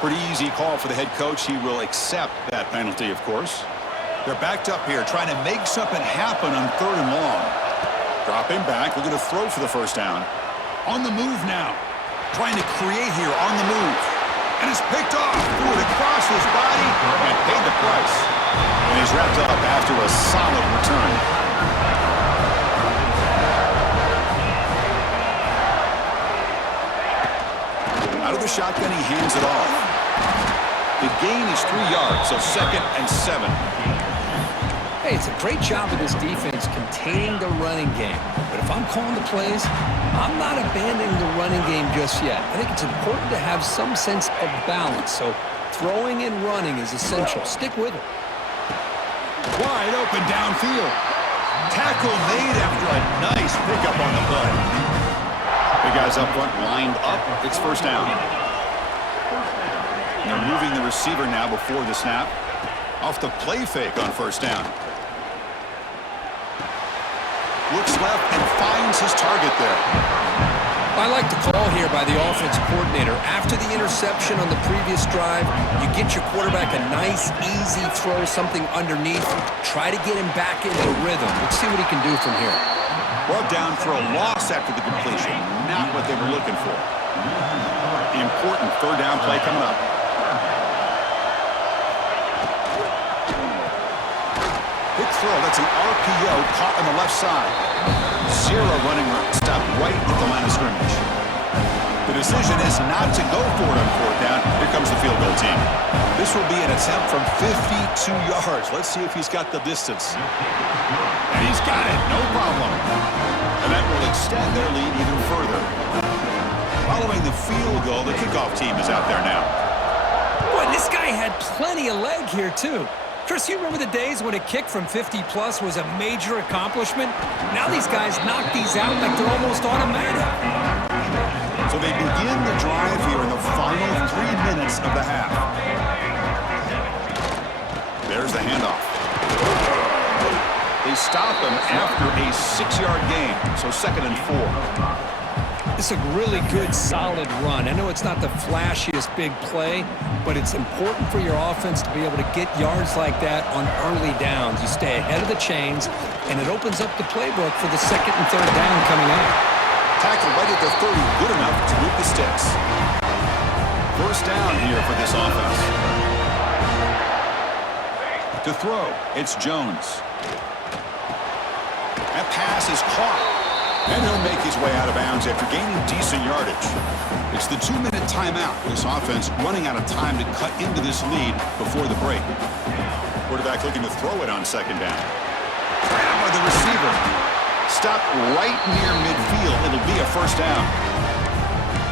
Pretty easy call for the head coach. He will accept that penalty, of course. They're backed up here, trying to make something happen on 3rd and long. Dropping back, looking to throw for the first down. On the move now. Trying to create here on the move. And it's picked off. Threw it across his body and paid the price. And he's wrapped up after a solid return. Out of the shotgun, he hands it off. The gain is 3 yards, so 2nd and 7. Hey, it's a great job of this defense containing the running game. But if I'm calling the plays, I'm not abandoning the running game just yet. I think it's important to have some sense of balance. So throwing and running is essential. Stick with it. Wide open downfield. Tackle made after a nice pickup on the play. The guys up front lined up. It's first down. They're moving the receiver now before the snap. Off the play fake on first down. Looks left and finds his target there. I like the call here by the offense coordinator. After the interception on the previous drive, you get your quarterback a nice, easy throw, something underneath. Try to get him back into the rhythm. Let's see what he can do from here. Brought down for a loss after the completion. Not what they were looking for. Important 3rd down play coming up. Big throw. That's an RPO caught on the left side. 0 running room. Stopped right at the line of scrimmage. The decision is not to go for it on 4th down. Here comes the field goal team. This will be an attempt from 52 yards. Let's see if he's got the distance. And he's got it. No problem. And that will extend their lead even further. Following the field goal, the kickoff team is out there now. Boy, this guy had plenty of leg here, too. Chris, you remember the days when a kick from 50-plus was a major accomplishment? Now these guys knock these out like they're almost automatic. So they begin the drive here in the final 3 minutes of the half. There's the handoff. They stop him after a 6-yard gain, so 2nd and 4. It's a really good, solid run. I know it's not the flashiest big play, but it's important for your offense to be able to get yards like that on early downs. You stay ahead of the chains, and it opens up the playbook for the 2nd and 3rd down coming up. Tackle right at the 30, good enough to move the sticks. First down here for this offense. To throw, it's Jones. That pass is caught. And he'll make his way out of bounds after gaining decent yardage. It's the 2-minute timeout. This offense running out of time to cut into this lead before the break. Quarterback looking to throw it on 2nd down. Grab by the receiver. Stop right near midfield. It'll be a first down.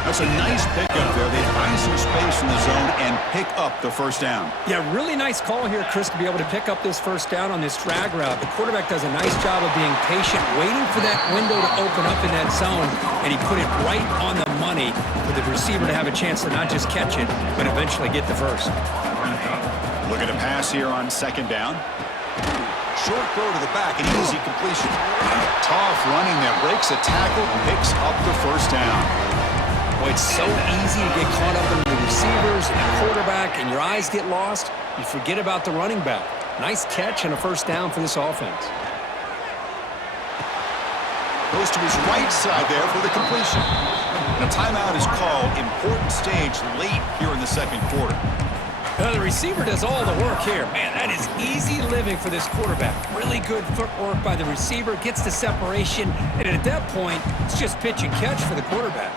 That's a nice pickup there. They find some space in the zone and pick up the first down. Yeah, really nice call here, Chris, to be able to pick up this first down on this drag route. The quarterback does a nice job of being patient, waiting for that window to open up in that zone, and he put it right on the money for the receiver to have a chance to not just catch it, but eventually get the first. Looking to pass here on 2nd down. Short throw to the back, an easy completion. Tough running there, breaks a tackle, picks up the first down. Boy, it's so easy to get caught up in the receivers and the quarterback, and your eyes get lost. You forget about the running back. Nice catch and a first down for this offense. Goes to his right side there for the completion. And a timeout is called. Important stage late here in the 2nd quarter. The receiver does all the work here. Man, that is easy living for this quarterback. Really good footwork by the receiver, gets the separation, and at that point, it's just pitch and catch for the quarterback.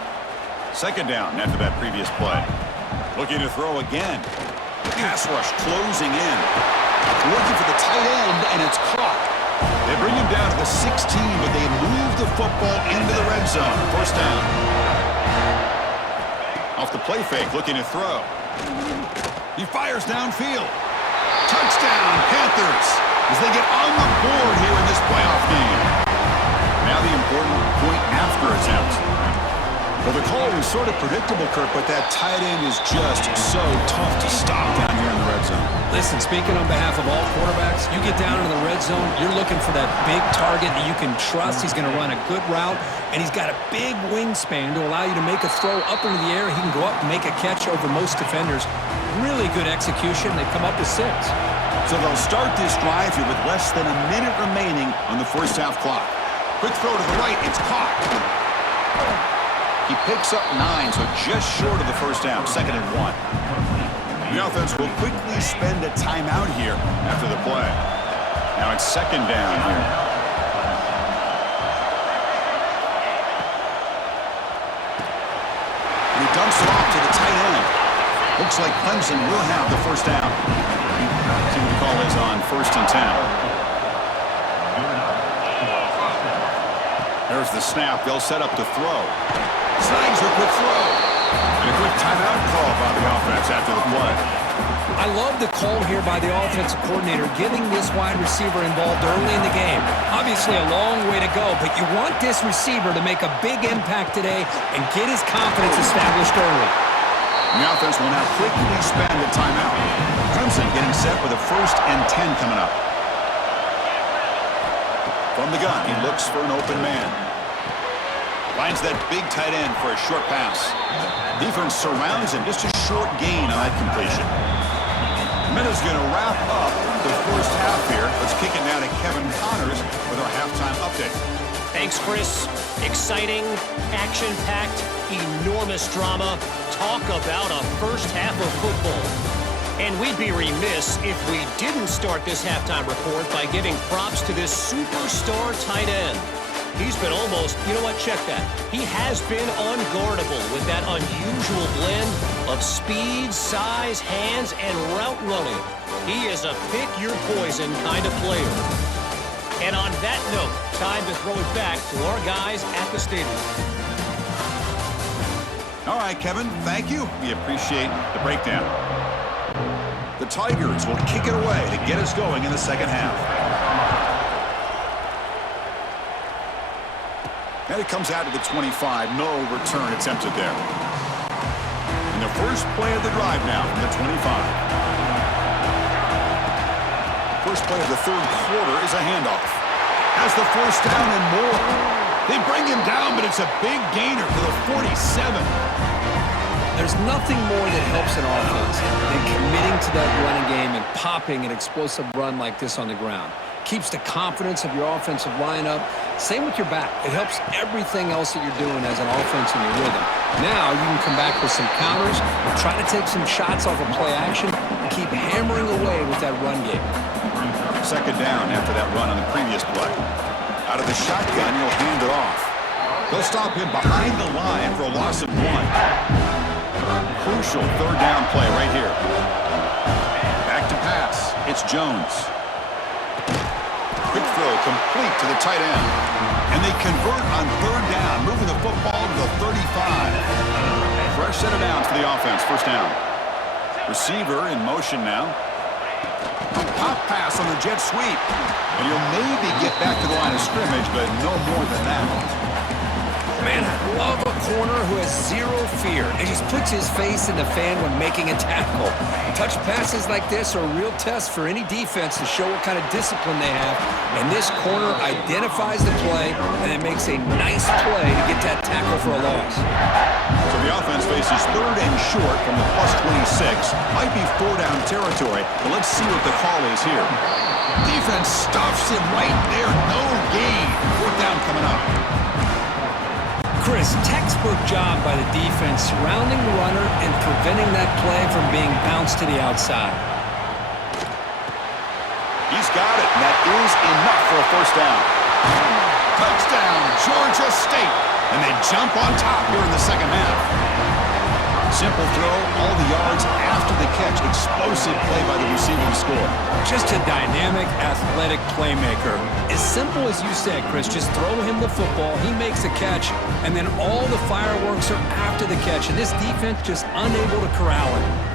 2nd down after that previous play. Looking to throw again. Pass rush closing in. Looking for the tight end, and it's caught. They bring him down to the 16, but they move the football into the red zone. First down. Off the play fake, looking to throw. He fires downfield. Touchdown, Panthers, as they get on the board here in this playoff game. Now the important point after attempt. Well, the call was sort of predictable, Kurt, but that tight end is just so tough to stop down here in the red zone. Listen, speaking on behalf of all quarterbacks, you get down into the red zone, you're looking for that big target that you can trust. He's going to run a good route, and he's got a big wingspan to allow you to make a throw up into the air. He can go up and make a catch over most defenders. Really good execution. They come up with 6. So they'll start this drive here with less than a minute remaining on the first half clock. Quick throw to the right. It's caught. He picks up 9, so just short of the first down, 2nd and 1. The offense will quickly spend a timeout here after the play. Now it's 2nd down here. He dumps it off to the tight end. Looks like Clemson will have the first down. See what the call is on 1st and 10. There's the snap. They'll set up to throw. Snags a quick throw. And a quick timeout call by the offense after the play. I love the call here by the offensive coordinator, getting this wide receiver involved early in the game. Obviously a long way to go, but you want this receiver to make a big impact today and get his confidence established early. The offense will now quickly spend a timeout. Clemson getting set with a 1st and 10 coming up. From the gun, he looks for an open man. Finds that big tight end for a short pass. Defense surrounds him. Just a short gain on that completion. The minute's going to wrap up the first half here. Let's kick it now to Kevin Connors with our halftime update. Thanks, Chris. Exciting, action-packed, enormous drama. Talk about a first half of football. And we'd be remiss if we didn't start this halftime report by giving props to this superstar tight end. He's been almost, you know what, check that. He has been unguardable with that unusual blend of speed, size, hands, and route running. He is a pick-your-poison kind of player. And on that note, time to throw it back to our guys at the stadium. All right, Kevin, thank you. We appreciate the breakdown. The Tigers will kick it away to get us going in the second half. And it comes out to the 25. No return attempted there. And the first play of the drive now from the 25. First play of the third quarter is a handoff. Has the first down and more. They bring him down, but it's a big gainer to the 47. There's nothing more that helps an offense than committing to that running game and popping an explosive run like this on the ground. Keeps the confidence of your offensive lineup. Same with your back. It helps everything else that you're doing as an offense in your rhythm. Now you can come back with some counters, try to take some shots off of play action, and keep hammering away with that run game. 2nd down after that run on the previous play. Out of the shotgun, he'll hand it off. They'll stop him behind the line for a loss of 1. Crucial 3rd down play right here. Back to pass. It's Jones. Quick throw complete to the tight end. And they convert on 3rd down, moving the football to the 35. Fresh set of downs for the offense. 1st down. Receiver in motion now. Pop pass on the jet sweep. And he'll maybe get back to the line of scrimmage, but no more than that. Man, I love a corner who has zero fear and just puts his face in the fan when making a tackle. Touch passes like this are a real test for any defense to show what kind of discipline they have. And this corner identifies the play and then makes a nice play to get that tackle for a loss. So the offense faces 3rd and short from the plus 26. Might be 4-down territory, but let's see what the call is here. Defense stuffs him right there. No gain. 4th down coming up. Chris, textbook job by the defense surrounding the runner and preventing that play from being bounced to the outside. He's got it, and that is enough for a 1st down. Touchdown, Georgia State. And they jump on top here in the second half. Simple throw, all the yards after the catch. Explosive play by the receiver to score. Just a dynamic, athletic playmaker. As simple as you said, Chris, just throw him the football, he makes a catch, and then all the fireworks are after the catch. And this defense just unable to corral him.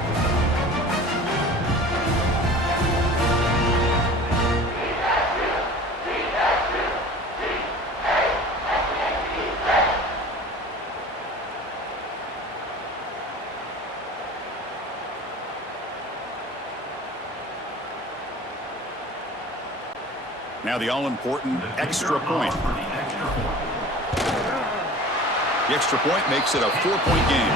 Now the all-important extra point. The extra point makes it a 4-point game.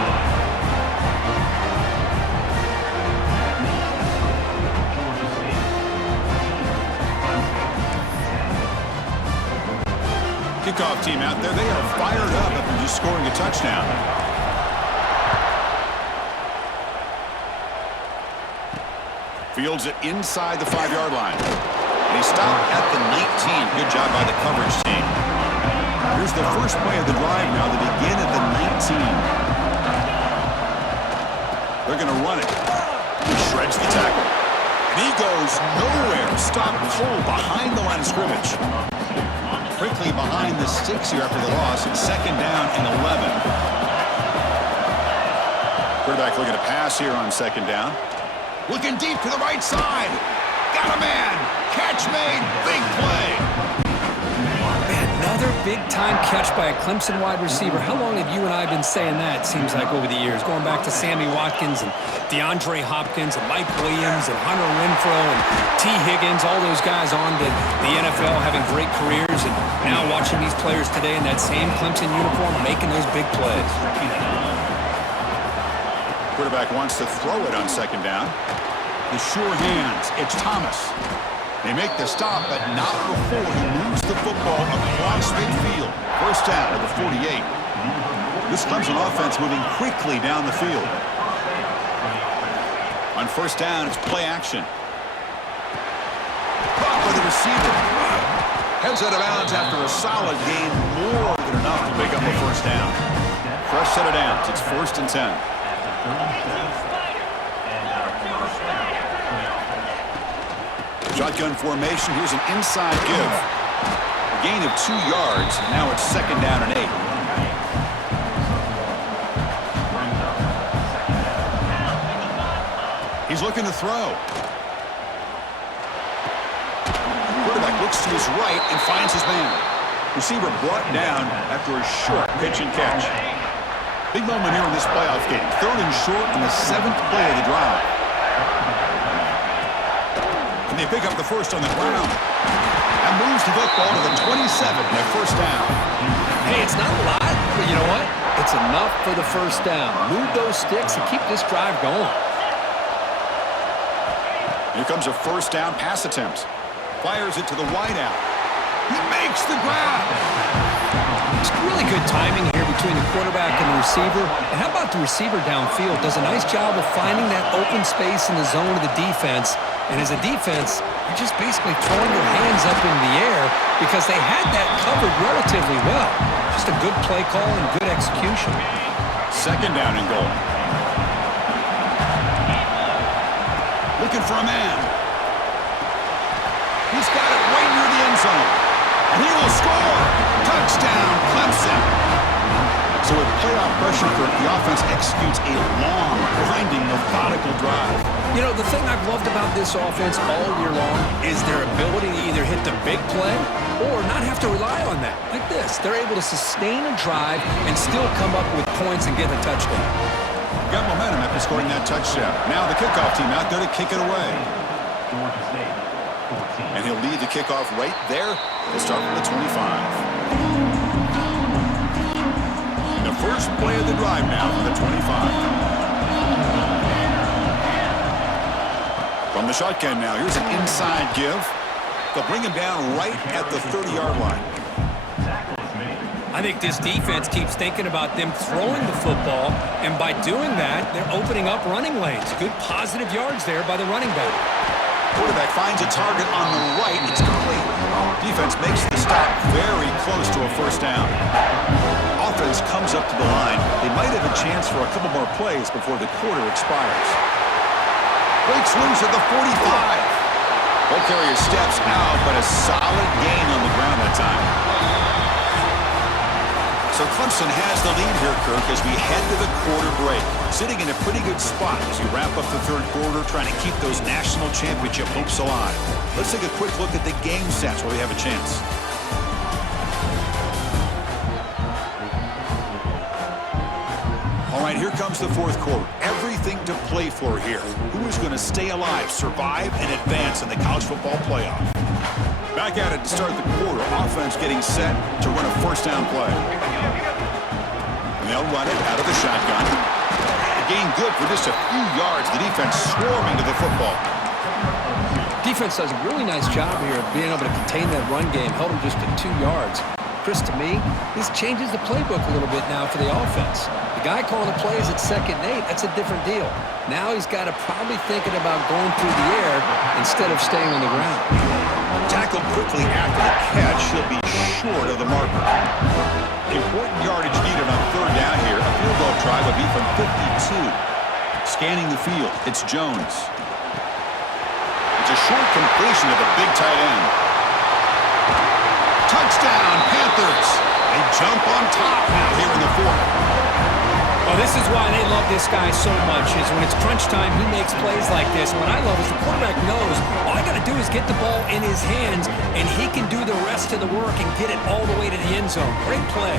Kickoff team out there, they are fired up after just scoring a touchdown. Fields it inside the 5-yard line. And he stopped at the 19. Good job by the coverage team. Here's the first play of the drive now. They begin at the 19. They're going to run it. He shreds the tackle. And he goes nowhere. Stopped cold behind the line of scrimmage. Quickly behind the 6 here after the loss. It's 2nd down and 11. Quarterback looking to pass here on 2nd down. Looking deep to the right side. Got a man. Catch made. Big play. Man, another big-time catch by a Clemson wide receiver. How long have you and I been saying that, seems like, over the years? Going back to Sammy Watkins and DeAndre Hopkins and Mike Williams and Hunter Renfrow and T. Higgins, all those guys on to the NFL having great careers, and now watching these players today in that same Clemson uniform making those big plays. Quarterback wants to throw it on 2nd down. The sure hands. It's Thomas. They make the stop, but not before he moves the football across midfield. 1st down at the 48. This Clemson offense moving quickly down the field. On 1st down, it's play action. Caught by the receiver. Heads out of bounds after a solid gain, more than enough to pick up a 1st down. Fresh set of downs. It's 1st and 10. Shotgun formation. Here's an inside give. A gain of 2 yards. Now it's 2nd down and 8. He's looking to throw. Quarterback looks to his right and finds his man. Receiver brought down after a short pitch and catch. Big moment here in this playoff game. 3rd and short on the 7th play of the drive. And they pick up the 1st on the ground. And moves the football to the 27 and 1st down. Hey, it's not a lot, but you know what? It's enough for the 1st down. Move those sticks and keep this drive going. Here comes a 1st down pass attempt. Fires it to the wideout. He makes the grab. It's really good timing here between the quarterback and the receiver. And how about the receiver downfield? Does a nice job of finding that open space in the zone of the defense. And as a defense, you're just basically throwing your hands up in the air because they had that covered relatively well. Just a good play call and good execution. 2nd down and goal. Looking for a man. He's got it right near the end zone. And he will score. Touchdown, Clemson. So with playoff pressure, the offense executes a long, grinding, methodical drive. You know, the thing I've loved about this offense all year long is their ability to either hit the big play or not have to rely on that. Like this. They're able to sustain a drive and still come up with points and get a touchdown. Got momentum after scoring that touchdown. Now the kickoff team out there to kick it away. And he'll lead the kickoff right there. They'll start from the 25. The first play of the drive now from the 25. From the shotgun now, here's an inside give. They'll bring him down right at the 30-yard line. I think this defense keeps thinking about them throwing the football, and by doing that, they're opening up running lanes. Good positive yards there by the running back. Quarterback finds a target on the right. It's complete. Defense makes the stop very close to a 1st down. Offense comes up to the line. They might have a chance for a couple more plays before the quarter expires. Breaks loose at the 45. Ball carrier steps out, but a solid gain on the ground that time. So Clemson has the lead here, Kirk, as we head to the quarter break. Sitting in a pretty good spot as we wrap up the 3rd quarter, trying to keep those national championship hopes alive. Let's take a quick look at the game stats where we have a chance. All right, here comes the 4th quarter. Everything to play for here. Who is going to stay alive, survive, and advance in the college football playoff? Back at it to start the quarter. Offense getting set to run a first down play. And they'll run it out of the shotgun. A gain good for just a few yards. The defense swarming to the football. Defense does a really nice job here of being able to contain that run game. Held them just to 2 yards. Chris, to me, this changes the playbook a little bit now for the offense. The guy calling the plays at 2nd and 8, that's a different deal. Now he's got to probably thinking about going through the air instead of staying on the ground. Tackled quickly after the catch. He'll be short of the marker. Important yardage needed on 3rd down here. A field goal try would be from 52. Scanning the field, it's Jones. It's a short completion of the big tight end. Touchdown, Panthers. They jump on top now here in the 4th. Well, this is why they love this guy so much, is when it's crunch time, he makes plays like this. What I love is the quarterback knows all I got to do is get the ball in his hands, and he can do the rest of the work and get it all the way to the end zone. Great play.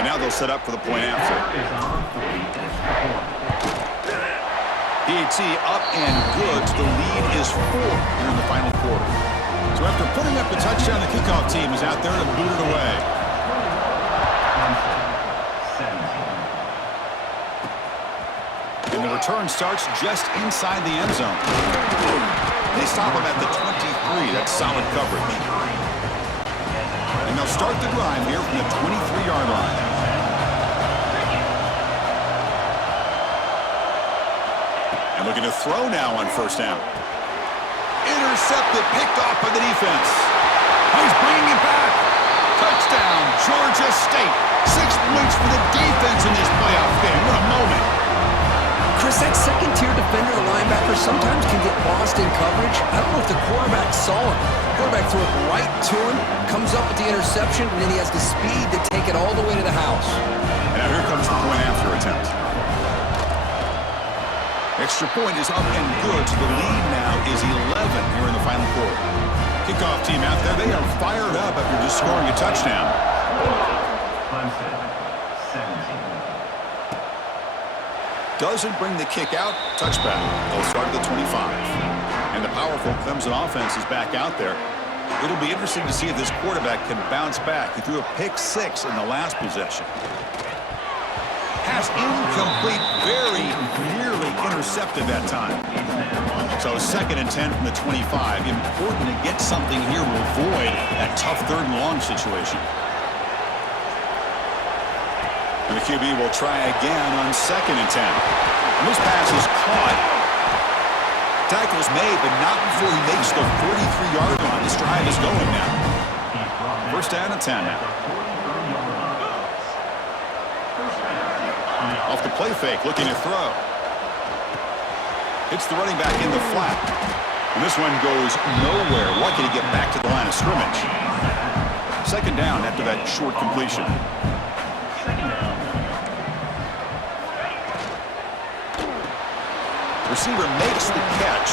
And now they'll set up for the point after. PAT up and good. The lead is 4 here in the final quarter. So after putting up the touchdown, the kickoff team is out there to boot it away. And the return starts just inside the end zone. They stop him at the 23. That's solid coverage. And they'll start the drive here from the 23-yard line. And looking to throw now on 1st down. Intercepted, picked off by the defense. Oh, he's bringing it back. Touchdown, Georgia State. 6 points for the defense in this playoff game. What a moment. Chris, that second-tier defender, the linebacker, sometimes can get lost in coverage. I don't know if the quarterback saw him. Quarterback threw it right to him, comes up with the interception, and then he has the speed to take it all the way to the house. And now here comes the point after attempt. Extra point is up and good. So the lead now is 11 here in the final quarter. Kickoff team out there. They are fired up after just scoring a touchdown. Doesn't bring the kick out. Touchback. They'll start at the 25. And the powerful Clemson offense is back out there. It'll be interesting to see if this quarterback can bounce back. He threw a pick-6 in the last possession. Pass incomplete, very nearly intercepted that time. So 2nd and 10 from the 25. Important to get something here to avoid that tough 3rd and long situation. And the QB will try again on 2nd and 10. And this pass is caught. Tackle's made, but not before he makes the 43-yard line. This drive is going now. 1st down and 10 now. Off the play fake, looking to throw. Hits the running back in the flat. And this one goes nowhere. Lucky to get back to the line of scrimmage. 2nd down after that short completion. Receiver makes the catch.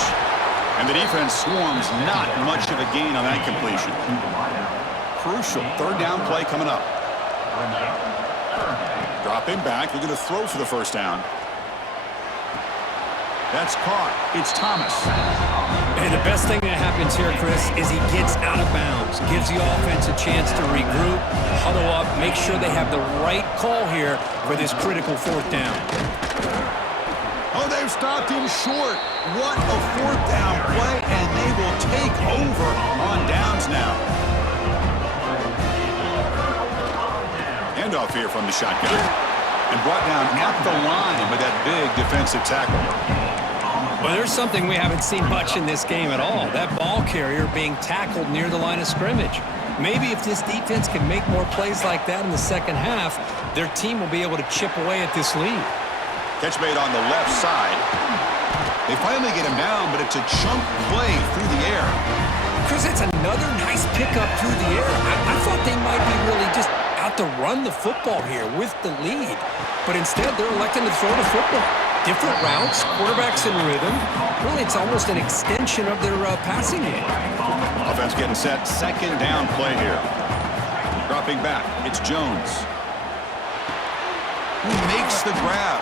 And the defense swarms. Not much of a gain on that completion. Crucial 3rd down play coming up. Dropping back, looking to throw for the 1st down. That's caught. It's Thomas. And the best thing that happens here, Chris, is he gets out of bounds. Gives the offense a chance to regroup, huddle up, make sure they have the right call here for this critical 4th down. Oh, they've stopped him short. What a 4th down play, and they will take over on downs now. Handoff here from the shotgun. And brought down at the line with that big defensive tackle. Well, there's something we haven't seen much in this game at all. That ball carrier being tackled near the line of scrimmage. Maybe if this defense can make more plays like that in the 2nd half, their team will be able to chip away at this lead. Catch made on the left side. They finally get him down, but it's a chunk play through the air. Chris, it's another nice pickup through the air. I thought they might be really just out to run the football here with the lead. But instead, they're electing to throw the football. Different routes, quarterbacks in rhythm. Really, it's almost an extension of their passing game. Offense getting set. 2nd down play here. Dropping back. It's Jones. who makes the grab.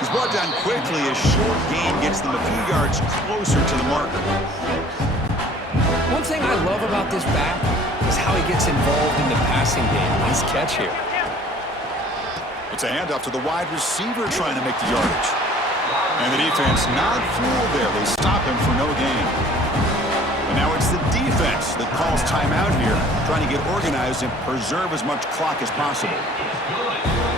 He's brought down quickly. A short gain gets them a few yards closer to the marker. One thing I love about this back is how he gets involved in the passing game. Nice catch here. It's a handoff to the wide receiver trying to make the yardage. And the defense not fooled there. They stop him for no gain. And now it's the defense that calls timeout here, trying to get organized and preserve as much clock as possible.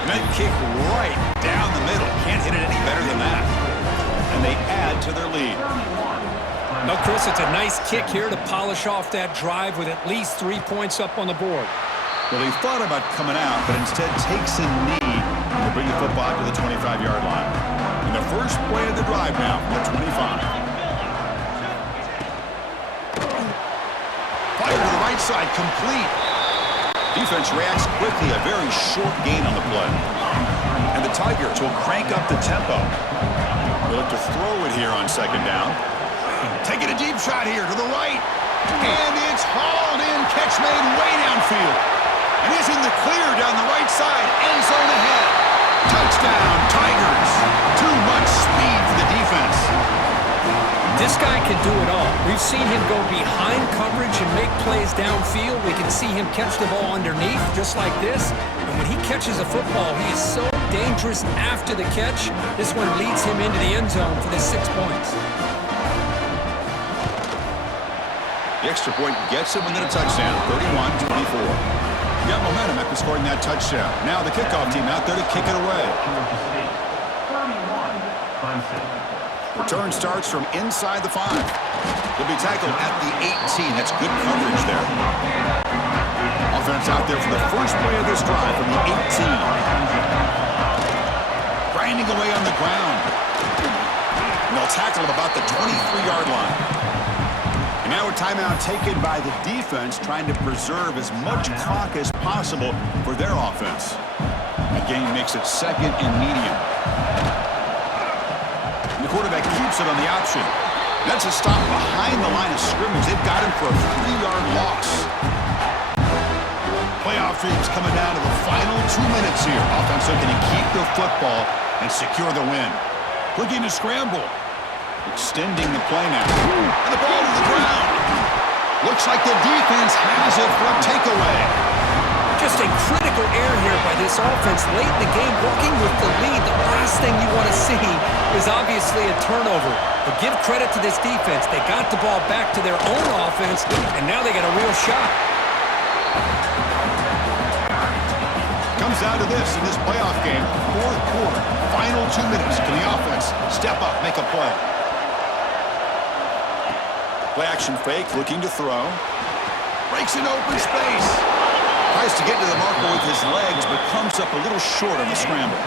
And that kick right down the middle. Can't hit it any better than that. And they add to their lead. No, Chris, it's a nice kick here to polish off that drive with at least 3 points up on the board. Well, he thought about coming out, but instead takes a knee to bring the football to the 25-yard line. And the first play of the drive now from the 25. Fire to the right side, complete. Defense reacts quickly, a very short gain on the play. And the Tigers will crank up the tempo. They look to throw it here on second down. Taking a deep shot here to the right. And it's hauled in, catch made way downfield. And he's in the clear down the right side, end zone ahead. Touchdown, Tigers. Too much speed for the defense. This guy can do it all. We've seen him go behind coverage and make plays downfield. We can see him catch the ball underneath, just like this. And when he catches a football, he is so dangerous after the catch. This one leads him into the end zone for the 6 points. The extra point gets him within a touchdown, 31-24. Got momentum after scoring that touchdown. Now the kickoff team out there to kick it away. Return starts from inside the 5. He'll be tackled at the 18. That's good coverage there. Offense out there for the first play of this drive from the 18. Grinding away on the ground. And they'll tackle him about the 23-yard line. And now a timeout taken by the defense, trying to preserve as much clock as possible for their offense. The game makes it second and medium. The quarterback keeps it on the option. That's a stop behind the line of scrimmage. They've got him for a 3-yard loss. Playoff dreams coming down to the final 2 minutes here. Offense looking to keep the football and secure the win. Looking to scramble. Extending the play now. And the ball to the ground. Looks like the defense has it for a takeaway. Just a critical error here by this offense late in the game, walking with the lead. The last thing you want to see is obviously a turnover. But give credit to this defense. They got the ball back to their own offense, and now they got a real shot. Comes down to this in this playoff game. Fourth quarter, final 2 minutes. Can the offense step up, make a play? Play action fake, looking to throw. Breaks an open space. Tries to get to the marker with his legs, but comes up a little short on the scramble.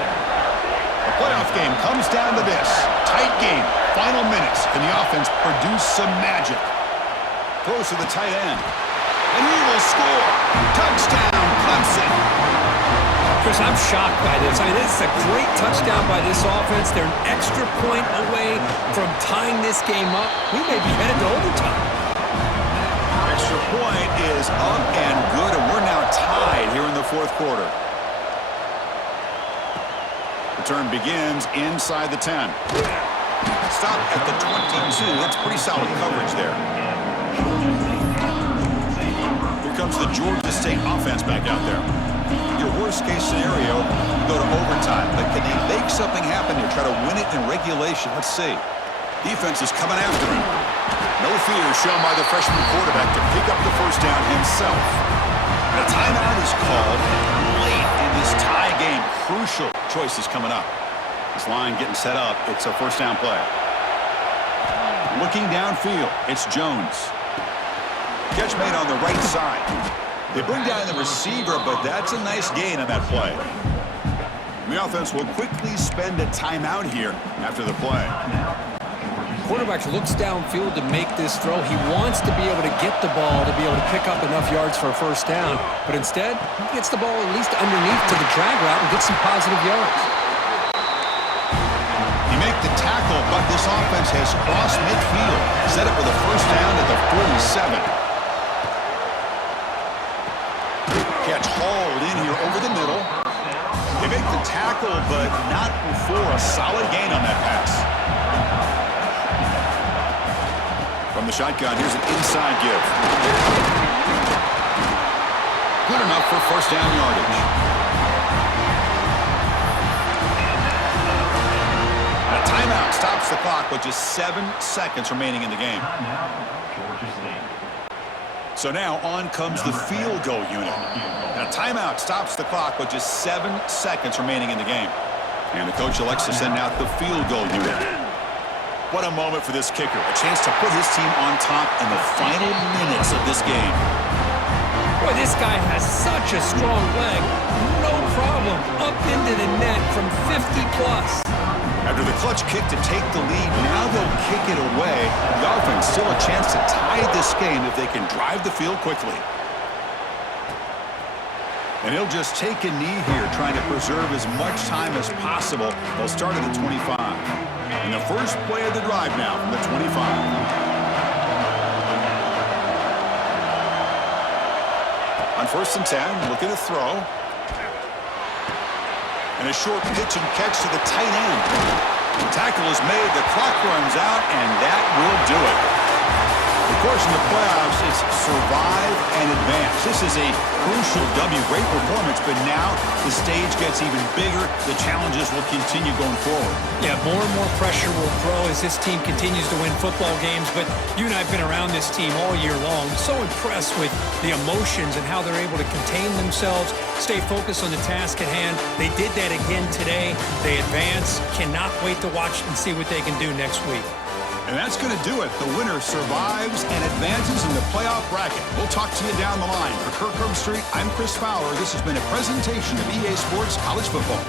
The playoff game comes down to this. Tight game, final minutes. Can the offense produce some magic? Throws to the tight end. And he will score. Touchdown, Clemson. Chris, I'm shocked by this. I mean, this is a great touchdown by this offense. They're an extra point away from tying this game up. We may be headed to overtime. Extra point is up and good, and we're now tied here in the fourth quarter. Return begins inside the 10. Stop at the 22. That's pretty solid coverage there. Here comes the Georgia State offense back out there. Your worst-case scenario, you go to overtime. But can they make something happen here? Try to win it in regulation. Let's see. Defense is coming after him. No fear shown by the freshman quarterback to pick up the first down himself. And a timeout is called late in this tie game. Crucial choices coming up. This line getting set up. It's a first down play. Looking downfield, it's Jones. Catch made on the right side. They bring down the receiver, but that's a nice gain on that play. And the offense will quickly spend a timeout here after the play. Quarterback looks downfield to make this throw. He wants to be able to get the ball to be able to pick up enough yards for a first down. But instead, he gets the ball at least underneath to the drag route and gets some positive yards. You make the tackle, but this offense has crossed midfield. Set up with a first down at the 47. Catch hauled in here over the middle. They make the tackle, but not before a solid gain on that pass. From the shotgun, here's an inside give. Good enough for first down yardage. And a timeout stops the clock with just 7 seconds remaining in the game. So now on comes the field goal unit. And a timeout stops the clock with just 7 seconds remaining in the game. And the coach elects to send out the field goal unit. What a moment for this kicker. A chance to put his team on top in the final minutes of this game. Boy, this guy has such a strong leg. No problem. Up into the net from 50+. After the clutch kick to take the lead, now they'll kick it away. The offense still a chance to tie this game if they can drive the field quickly. And he'll just take a knee here, trying to preserve as much time as possible. They'll start at the 25. And the first play of the drive now from the 25. On 1st and 10, looking to throw. And a short pitch and catch to the tight end. The tackle is made, the clock runs out, and that will do it. Of course, in the playoffs, it's survive and advance. This is a crucial W. Great performance, but now the stage gets even bigger. The challenges will continue going forward. Yeah, more and more pressure will grow as this team continues to win football games, but you and I have been around this team all year long. So impressed with the emotions and how they're able to contain themselves, stay focused on the task at hand. They did that again today. They advance. Cannot wait to watch and see what they can do next week. And that's going to do it. The winner survives and advances in the playoff bracket. We'll talk to you down the line. For Kirk Herbstreit, I'm Chris Fowler. This has been a presentation of EA Sports College Football.